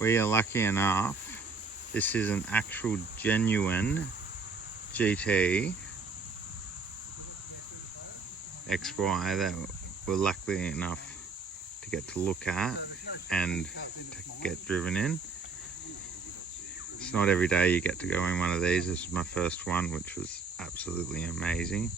We are lucky enough, this is an actual genuine GT XY that we're lucky enough to get to look at and to get driven in. It's not every day you get to go in one of these. This is my first one, which was absolutely amazing.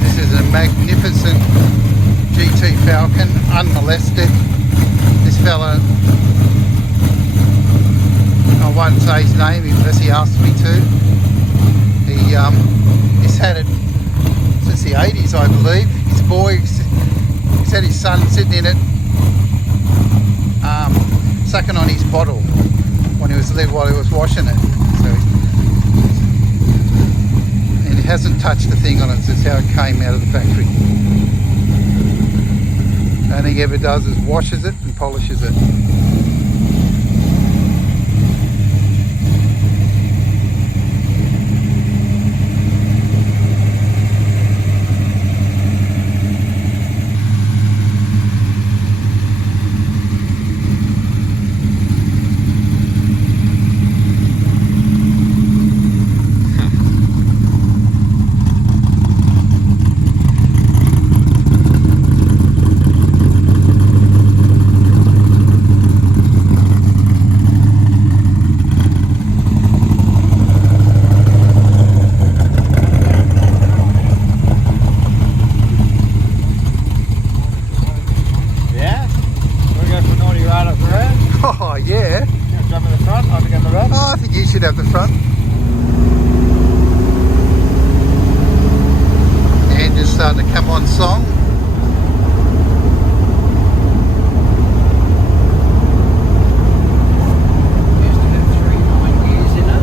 This is a magnificent GT Falcon, unmolested. This fella, I won't say his name unless he asks me to. He's had it since the 80s, I believe. His boy, he's had his son sitting in it, sucking on his bottle while he was washing it. So, and he hasn't touched the thing on it since how it came out of the factory. The only thing he ever does is washes it and polishes it. Oh yeah. Jump in the front, I think I'm the run. Oh, I think you should have the front. And just starting to come on song. Used to have 3 9 years in it.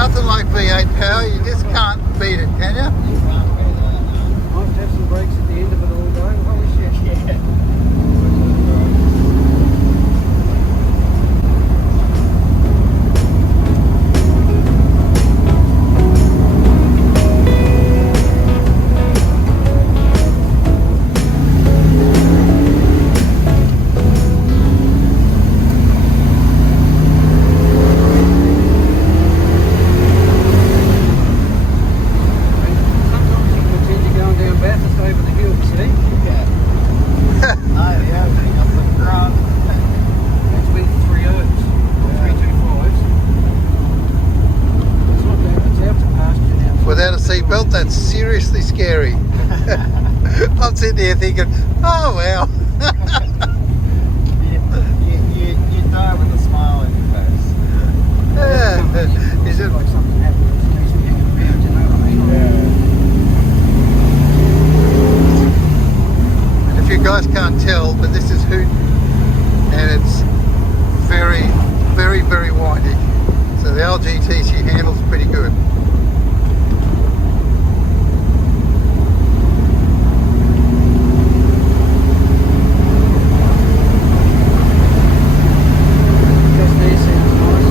Nothing like V8 power, you just can't beat it, can you? You can't beat that, no. Nice to have some brakes at the end of it all going. Holy shit. Yeah. Sometimes you can pretend you're going down Bathurst over the hill, see? Yeah. Oh yeah, up the ground. That's with 3 herbs. 325s. It's not bad, it's out to pasture now. Without a seatbelt, that's seriously scary. I'm sitting here thinking, oh wow. You die with a smile on your face. Yeah. Is it? Like something happened, it makes me hang around, you know what I mean? And if you guys can't tell, but this is Hoot, and it's very, very, very windy. So the LGT, she handles pretty good. Just there sounds nice.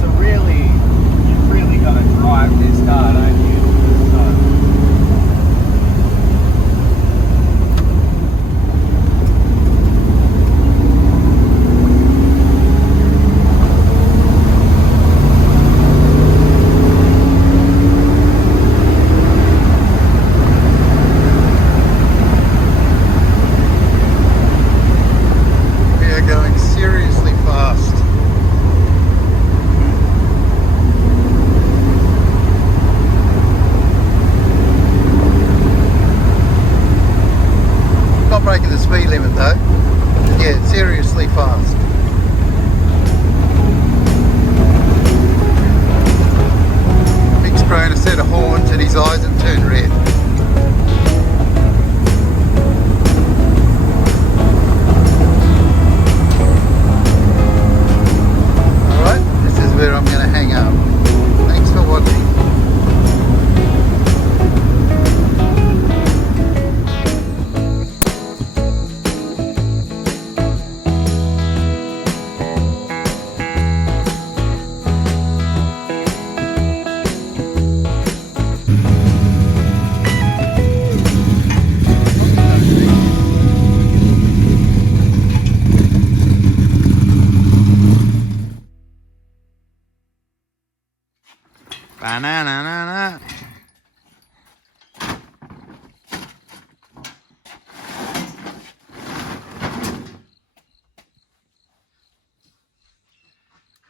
So really, you've really got to drive this car, don't you? Banana.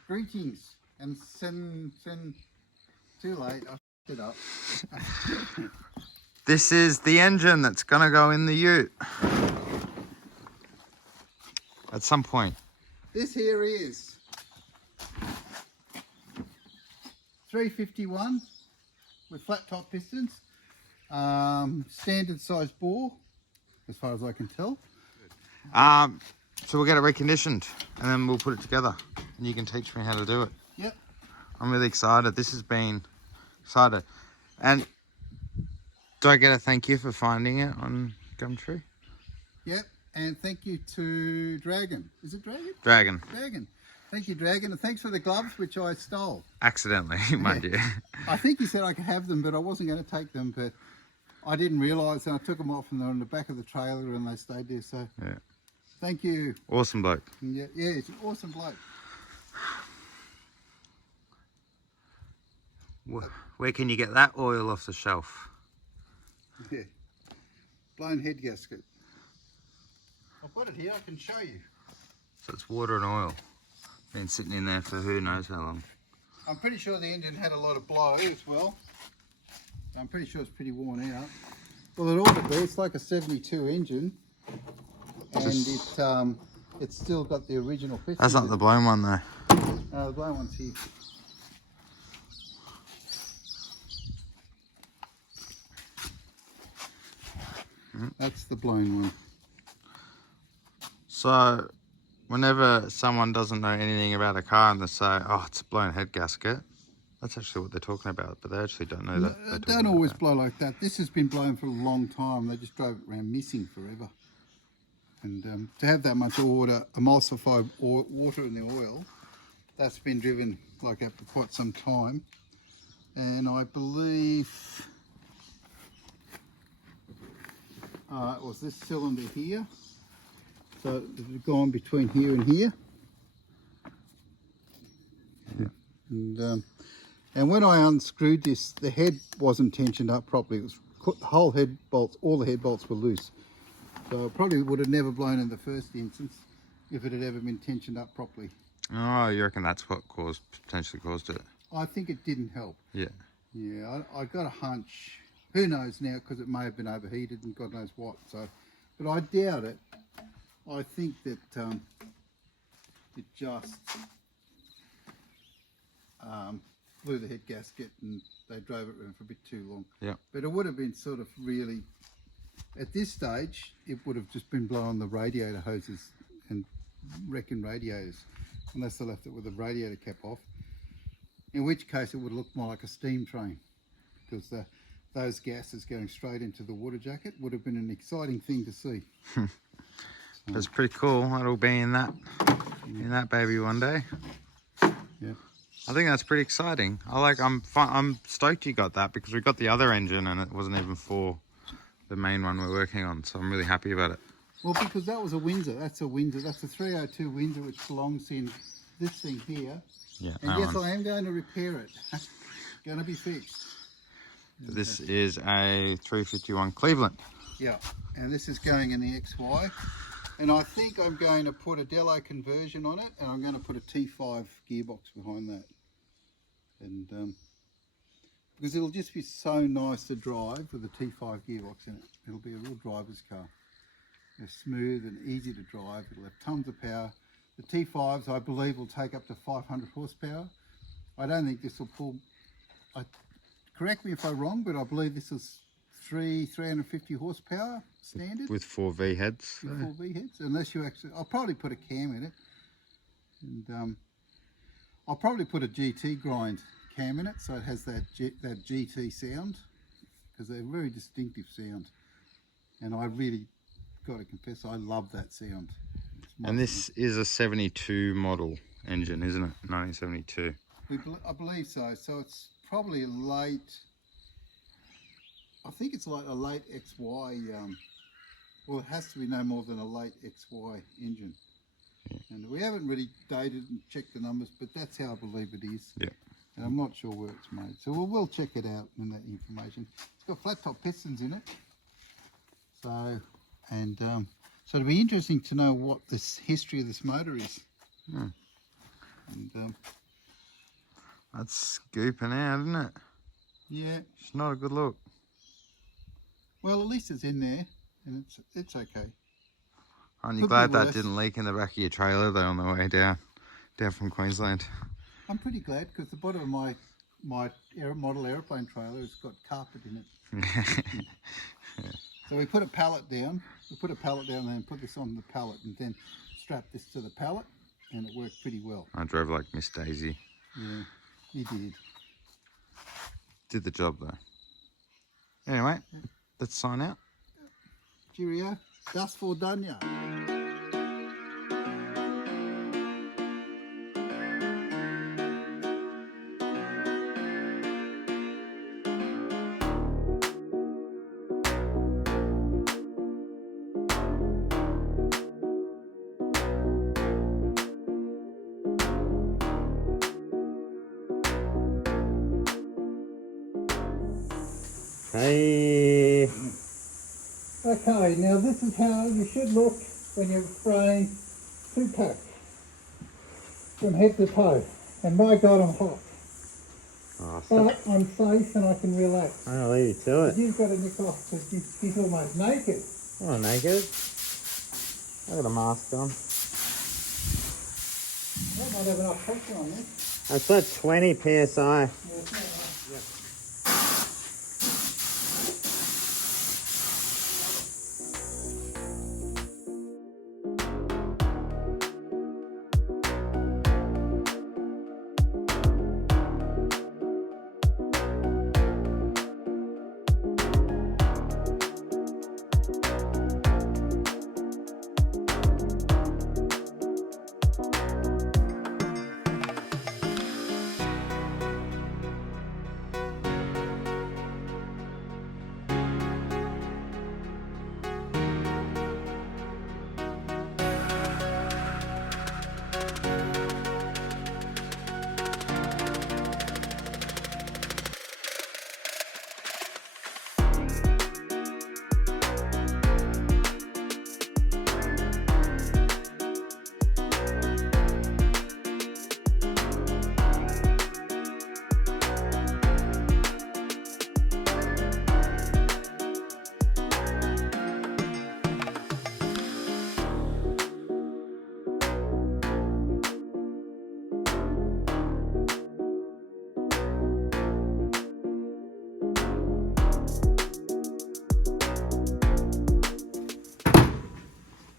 Greetings and send too late. I f***ed it up. This is the engine that's gonna go in the ute at some point. This here is 351 with flat top pistons, standard size bore, as far as I can tell. So we'll get it reconditioned and then we'll put it together and you can teach me how to do it. Yep. I'm really excited. This has been excited. And do I get a thank you for finding it on Gumtree? Yep. And thank you to Dragon. Is it Dragon? Dragon. Dragon. Thank you, Dragon. And thanks for the gloves, which I stole. Accidentally, mind you. I think he said I could have them, but I wasn't going to take them. But I didn't realise, and I took them off, and they're on the back of the trailer, and they stayed there. So, Yeah. Thank you. Awesome bloke. Yeah, it's an awesome bloke. Where can you get that oil off the shelf? Yeah. Blown head gasket. I've got it here, I can show you. So it's water and oil. Been sitting in there for who knows how long. I'm pretty sure the engine had a lot of blow as well. I'm pretty sure it's pretty worn out. Well, it ought to be. It's like a 72 engine. And it's still got the original piston. That's not the blown one though. The blown one's here. That's the blown one. So, whenever someone doesn't know anything about a car and they say, oh, it's a blown head gasket, that's actually what they're talking about, but they actually don't know that. They don't always blow like that. This has been blown for a long time. They just drove it around missing forever. And to have that much water, emulsified water in the oil, that's been driven like that for quite some time. And I believe it was this cylinder here. So it had gone between here and here. Yeah. And when I unscrewed this, the head wasn't tensioned up properly. It was the whole head bolts, all the head bolts were loose. So it probably would have never blown in the first instance if it had ever been tensioned up properly. Oh, you reckon that's what potentially caused it? I think it didn't help. Yeah. Yeah, I got a hunch. Who knows now, because it may have been overheated and God knows what. So, but I doubt it. I think that it just blew the head gasket and they drove it around for a bit too long. Yeah. But it would have been sort of really, at this stage, it would have just been blowing the radiator hoses and wrecking radiators, unless they left it with the radiator cap off. In which case it would look more like a steam train, because those gases going straight into the water jacket would have been an exciting thing to see. That's pretty cool. It'll be in that baby one day. Yeah. I think that's pretty exciting. I'm stoked you got that, because we got the other engine and it wasn't even for the main one we're working on, so I'm really happy about it. Well, because that was a Windsor. That's a Windsor. That's a 302 Windsor, which belongs in this thing here. Yeah. And yes, I am going to repair it. Going to be fixed. This is a 351 Cleveland. Yeah, and this is going in the XY. And I think I'm going to put a Dello conversion on it, and I'm going to put a T5 gearbox behind that. And because it'll just be so nice to drive with a T5 gearbox in it. It'll be a real driver's car. It's smooth and easy to drive. It'll have tons of power. The T5s, I believe, will take up to 500 horsepower. I don't think this will pull... correct me if I'm wrong, but I believe this is 350 horsepower standard. With 4V heads. With 4V heads, unless you actually... I'll probably put a cam in it. And I'll probably put a GT grind cam in it, so it has that GT sound, because they're a very distinctive sound. And I really got to confess, I love that sound. And this is a 72 model engine, isn't it? 1972. I believe so. So it's probably late... I think it's like a late XY, well, it has to be no more than a late XY engine. Yeah. And we haven't really dated and checked the numbers, but that's how I believe it is. Yeah. And I'm not sure where it's made. So we'll check it out in that information. It's got flat top pistons in it. So, and so it'll be interesting to know what this history of this motor is. Hmm. And That's scooping out, isn't it? yeah. It's not a good look. Well, at least it's in there, and it's okay. Aren't you Could glad be that worse. didn't leak in the back of your trailer though on the way down from Queensland? I'm pretty glad because the bottom of my model aeroplane trailer has got carpet in it. So we put a pallet down. We put a pallet down and then put this on the pallet and then strap this to the pallet, and it worked pretty well. I drove like Miss Daisy. Yeah, you did. Did the job though. Anyway, let's sign out. Cheerio. That's for Danya. Hey. Okay, now this is how you should look when you're spraying two-pack from head to toe. And my God, I'm hot. Oh, But I'm safe and I can relax. I'll leave you to it. You've got to nick off because he's almost naked. I'm not naked. I got a mask on. I might have enough pressure on this. That's at 20 psi. Yeah, it's not enough.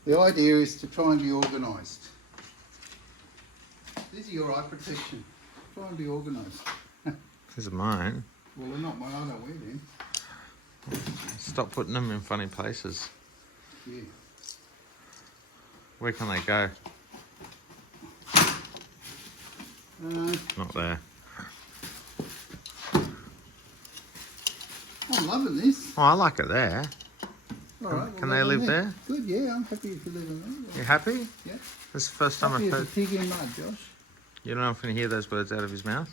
The idea is to try and be organised. These are your eye protection. Try and be organised. These are mine. Well, they're not mine, I don't wear them. Stop putting them in funny places. Yeah. Where can they go? Not there. I'm loving this. Oh, I like it there. All right, Can they live there? Good, yeah, I'm happy if you live in there. You happy? Yeah. This is the first time Happy I've as a heard. pig in mud, Josh. You don't often hear those words out of his mouth.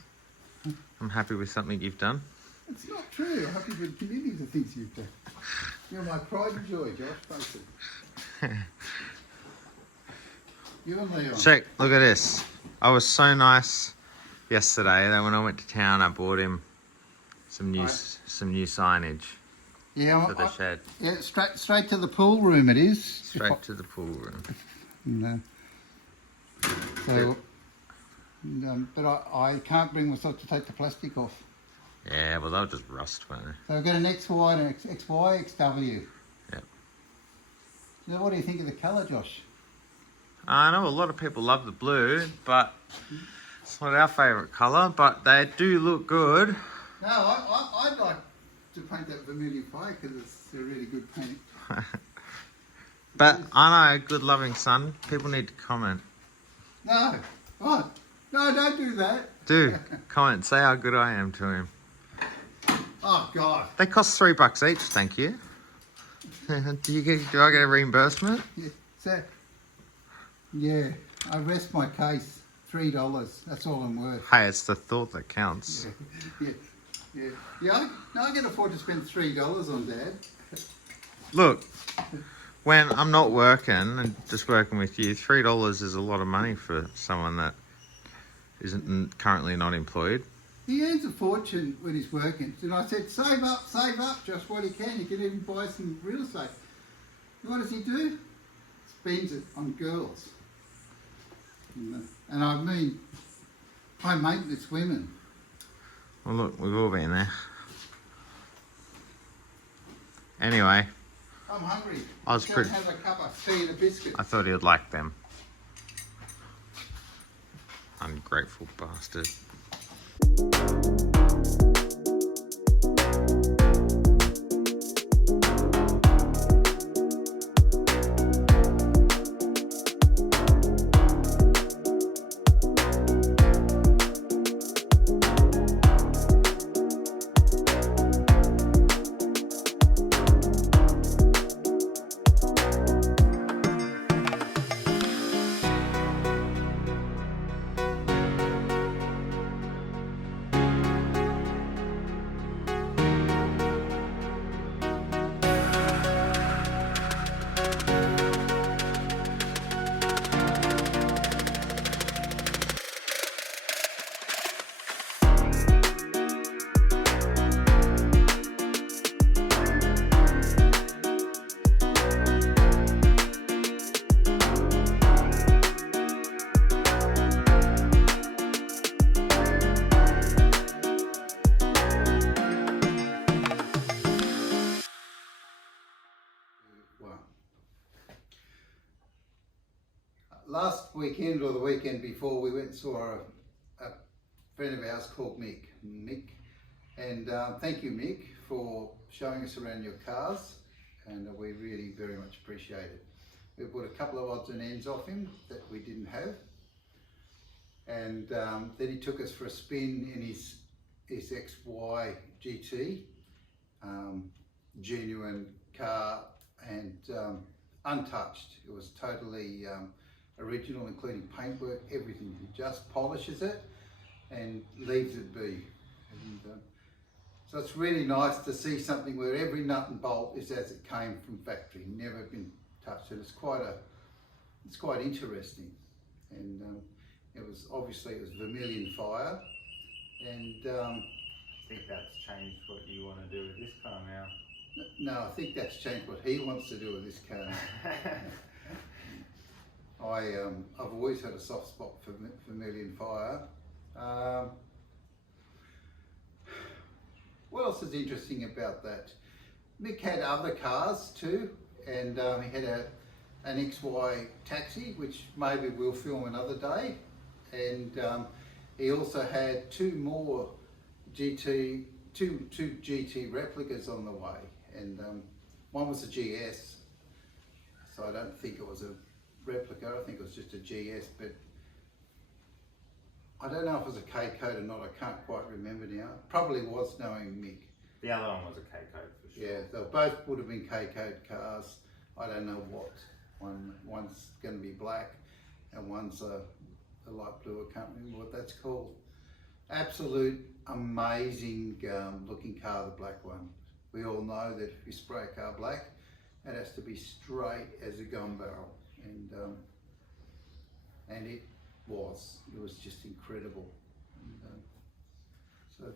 I'm happy with something you've done. It's not true. I'm happy for the communities of things you've done. You're my pride and joy, Josh. Face it. You and Leon. Check, look at this. I was so nice yesterday that when I went to town, I bought him some new signage Yeah, for the shed. yeah, straight to the pool room it is. Straight to the pool room. No. So, but I can't bring myself to take the plastic off. Yeah, well, they'll just rust, won't they? So I've got an XY and an XY, XW. Yep. Now, what do you think of the colour, Josh? I know a lot of people love the blue, but it's not our favourite colour, but they do look good. No, I'd like to paint that vermilion fire because it's a really good paint. But I know, good loving son, people need to comment. No, what? No, don't do that. Do comment, say how good I am to him. Oh, God. They cost $3 each, thank you. Do I get a reimbursement? Yeah, so, yeah, I rest my case. $3. That's all I'm worth. Hey, it's the thought that counts. Yeah. I can afford to spend $3 on Dad. Look, when I'm not working and just working with you, $3 is a lot of money for someone that isn't currently not employed. He earns a fortune when he's working. And I said, save up just what he can. He can even buy some real estate. And what does he do? Spends it on girls. And I mean, high maintenance women. Well, look, we've all been there. Anyway, I'm hungry. I was Go and have a cup of tea and a biscuit. I thought he'd like them. Ungrateful bastard. Last weekend or the weekend before, we went and saw a friend of ours called Mick. And thank you, Mick, for showing us around your cars, and we really very much appreciate it. We bought a couple of odds and ends off him that we didn't have, and then he took us for a spin in his XY GT, genuine car and untouched. It was totally original, including paintwork, everything. He just polishes it and leaves it be. And, so it's really nice to see something where every nut and bolt is as it came from factory, never been touched. And it's quite interesting. And it was vermilion fire. And I think that's changed what you want to do with this car now. no, I think that's changed what he wants to do with this car. I've always had a soft spot for vermilion fire. What else is interesting about that? Mick had other cars too, and he had an XY taxi, which maybe we'll film another day, and he also had two GT replicas on the way, and one was a GS, so I don't think it was a replica, I think it was just a GS, but I don't know if it was a K code or not, I can't quite remember now. Probably was, knowing Mick. The other one was a K code for sure. Yeah, they both would have been K code cars. I don't know what. One's going to be black and one's a light blue, I can't remember what that's called. Absolute amazing looking car, the black one. We all know that if you spray a car black, it has to be straight as a gun barrel. And it was just incredible. And, so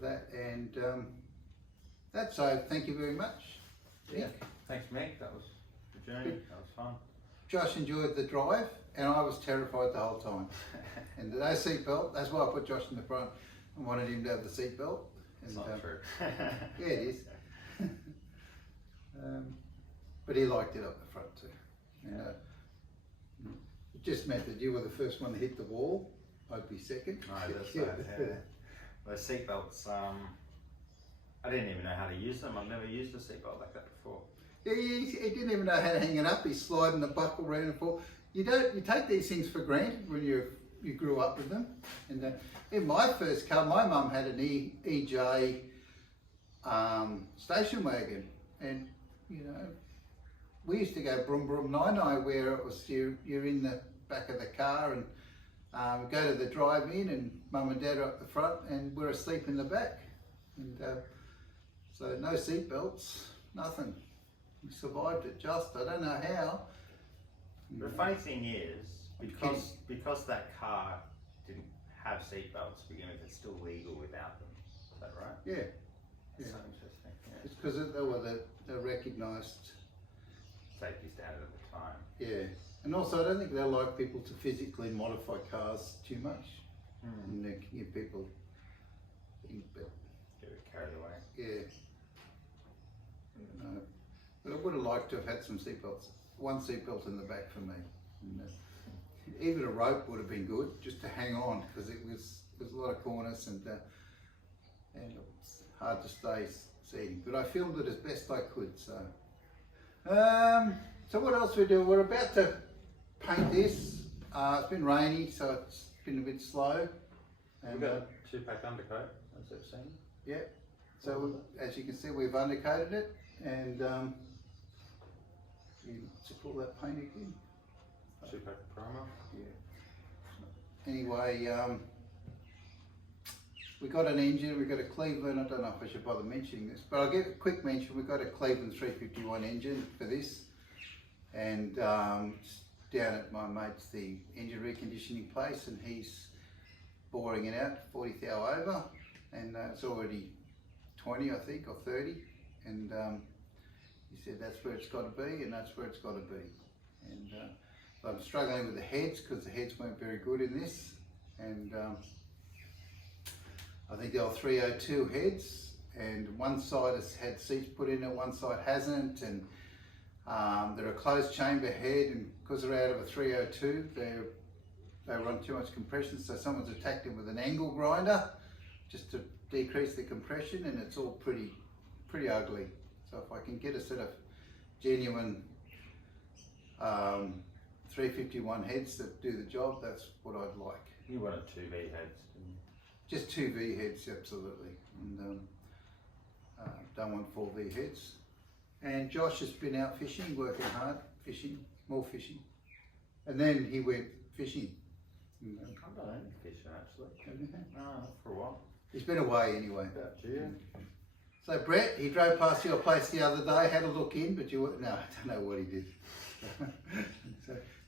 that's so. Thank you very much. Yeah. Thanks, Mick. That was the journey. That was fun. Josh enjoyed the drive, and I was terrified the whole time. And no seatbelt. That's why I put Josh in the front and wanted him to have the seatbelt. It's not true. Yeah, it is. But he liked it up the front too. And, it just meant that you were the first one to hit the wall. I'd be second. No, that's right. Yeah. The seatbelts, I didn't even know how to use them. I've never used a seatbelt like that before. Yeah, he didn't even know how to hang it up. He's sliding the buckle round and forth. You take these things for granted when you grew up with them. And in my first car, my mum had an EJ station wagon, and we used to go brum brum nine where it was you're in the back of the car, and We go to the drive-in and mum and dad are up the front and we're asleep in the back. And so no seatbelts, nothing. We survived it just, I don't know how. The funny thing is, because that car didn't have seatbelts to begin with, it's still legal without them. Is that right? Yeah. That's so interesting. Yeah. It's because they were the recognised Safety standard at the time. Yeah, and also I don't think they like people to physically modify cars too much, and they can give people things, but Get it carried away. yeah. But I would have liked to have had some seatbelts, one seatbelt in the back for me. And, even a rope would have been good, just to hang on, because it was a lot of corners and it was hard to stay seating. But I filmed it as best I could, so. So what else we do? We're about to paint this. It's been rainy, so it's been a bit slow. And, We've got a 2-pack undercoat, as I've seen. Yeah. So as you can see, we've undercoated it, and what's it called, that paint again? 2-pack primer. Yeah. Anyway, we got an engine. We got a Cleveland. I don't know if I should bother mentioning this, but I'll give a quick mention. We got a Cleveland 351 engine for this, and down at my mate's the engine reconditioning place, and he's boring it out 40th hour over, and it's already 20, I think, or 30, and he said that's where it's got to be, and that's where it's got to be. And I'm struggling with the heads because the heads weren't very good in this, and I think there were 302 heads, and one side has had seats put in it, one side hasn't, and they're a closed chamber head, and because they're out of a 302, they run too much compression, so someone's attacked it with an angle grinder just to decrease the compression, and it's all pretty ugly. So if I can get a set of genuine 351 heads that do the job, that's what I'd like. You wanted 2V heads, didn't you? Just 2V heads, absolutely, and don't want 4V heads. And Josh has been out fishing, working hard, fishing, more fishing, and then he went fishing. I've done any fishing actually. No, not for a while. He's been away anyway. About you. So Brett, he drove past your place the other day, had a look in, but you no, I don't know what he did.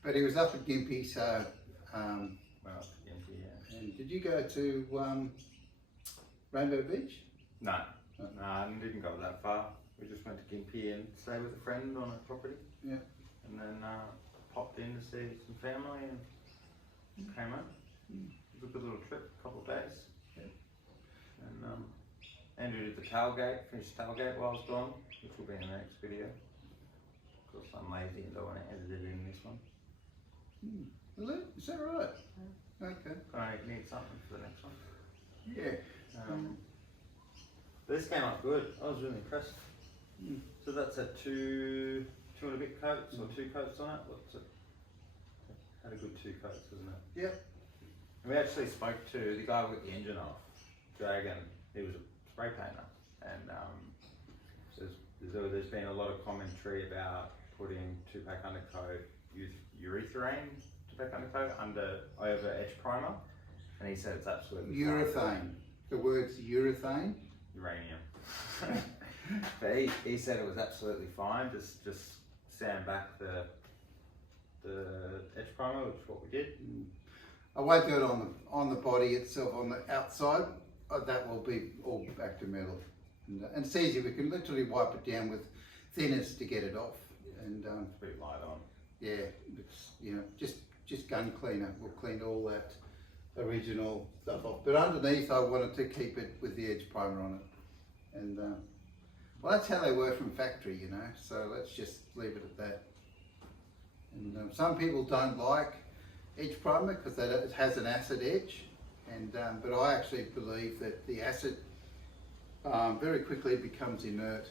But he was up at Gympie, so. Well, Gympie, yeah. And did you go to Rainbow Beach? No, I didn't go that far. We just went to Gympie and stayed with a friend on a property. Yeah. And then popped in to see some family and came home. It was a good little trip, a couple of days. Yeah. And Andrew did the tailgate, finished tailgate while I was gone, which will be in the next video. Of course, I'm lazy and don't want to edit it in this one. Is that right? Yeah. Okay. I need something for the next one. Yeah. But this came up good. I was really impressed. So that's a two and a bit coats, or 2 coats on it. What's it? Had a good 2 coats, wasn't it? Yep. And we actually spoke to the guy who got the engine off, Dragon. He was a spray painter, and there's been a lot of commentary about putting 2-pack undercoat, urethane 2-pack undercoat over edge primer, and he said it's absolutely urethane. fine. The word's urethane. Uranium. But he said it was absolutely fine. Just sand back the edge primer, which is what we did. I won't do it on the body itself, on the outside. That will be all back to metal, and it's easy. We can literally wipe it down with thinners to get it off. And it's pretty light on. Yeah, it's just gun cleaner. We'll clean all that original stuff off. But underneath, I wanted to keep it with the edge primer on it, and well, that's how they were from factory, you know. So let's just leave it at that. And some people don't like edge primer because it has an acid edge, and but I actually believe that the acid very quickly becomes inert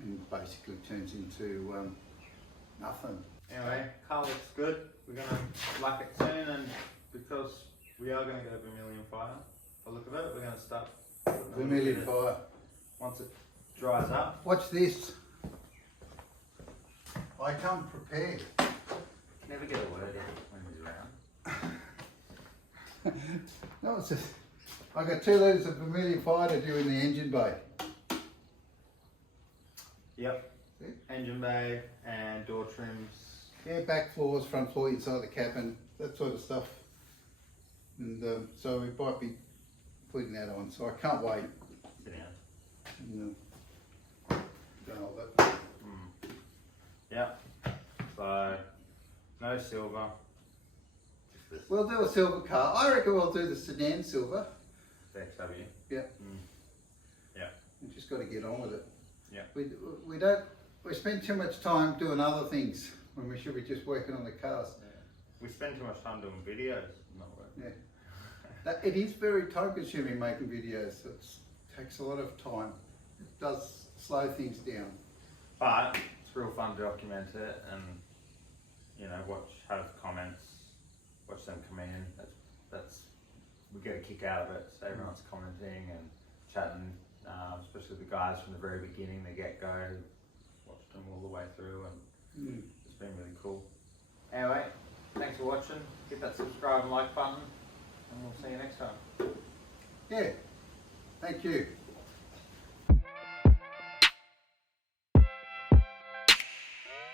and basically turns into nothing. Anyway, car looks good. We're going to luck it soon, and because we are going to go Vermilion Fire, by the look of it, we're going to start Vermilion Fire. Once it dries up. Watch this. I come prepared. Never get a word in when he's around. No, it's just, I got 2 litres of vermilion fire to do in the engine bay. Yep. See? Engine bay and door trims. Yeah, back floors, front floor, inside the cabin, that sort of stuff. And so we might be putting that on, so I can't wait. Sit down. You know, done all that. Yep. So, no silver. Just this We'll do a silver car. I reckon we'll do the sedan silver. XW. Yeah. Yeah. We just got to get on with it. Yeah. We spend too much time doing other things when we should be just working on the cars. Yeah. We spend too much time doing videos. Not work. Yeah. It is very time consuming making videos. It takes a lot of time. It does slow things down. But it's real fun to document it and, you know, have comments, watch them come in. That's we get a kick out of it. So everyone's commenting and chatting, especially the guys from the very beginning, the get-go, watched them all the way through, and it's been really cool. Anyway, thanks for watching. Hit that subscribe and like button, and we'll see you next time. Yeah. Thank you.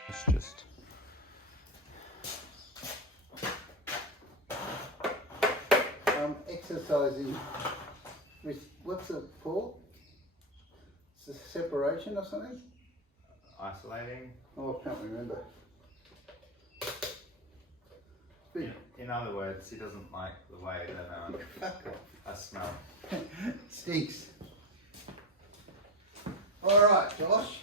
It's just Exercising with, what's it called? It's a separation or something? isolating. Oh, I can't remember. In other words, he doesn't like the way that I smell. Stinks. All right, Josh.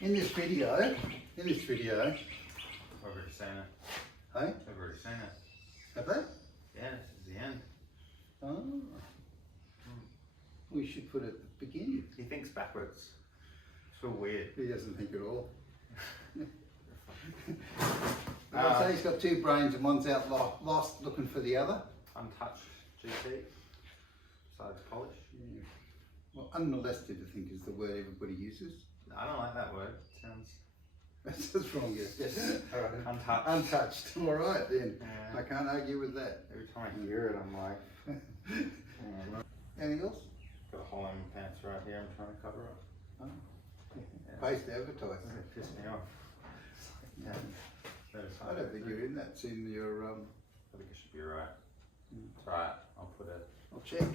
In this video, I've already seen it. hey, I've already seen it. have they? Yeah, this is the end. Oh. We should put it at the beginning. He thinks backwards. It's real weird. He doesn't think at all. I'd say he's got 2 brains and one's out lost looking for the other. Untouched GT. Besides polish. Yeah. Well, unmolested, I think, is the word everybody uses. I don't like that word. It sounds That's just wrong, yes. All right. untouched. Untouched. All right, then. Yeah. I can't argue with that. Every time I hear it, I'm like, Anything else? got a hole in my pants right here. I'm trying to cover it. Oh. Yeah. Pays to advertise. It pissed me off. Yeah. I don't think you're in that. It's in your, I think it should be alright. It's alright. I'll put it. I'll check.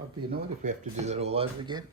I'd be annoyed if we have to do that all over again.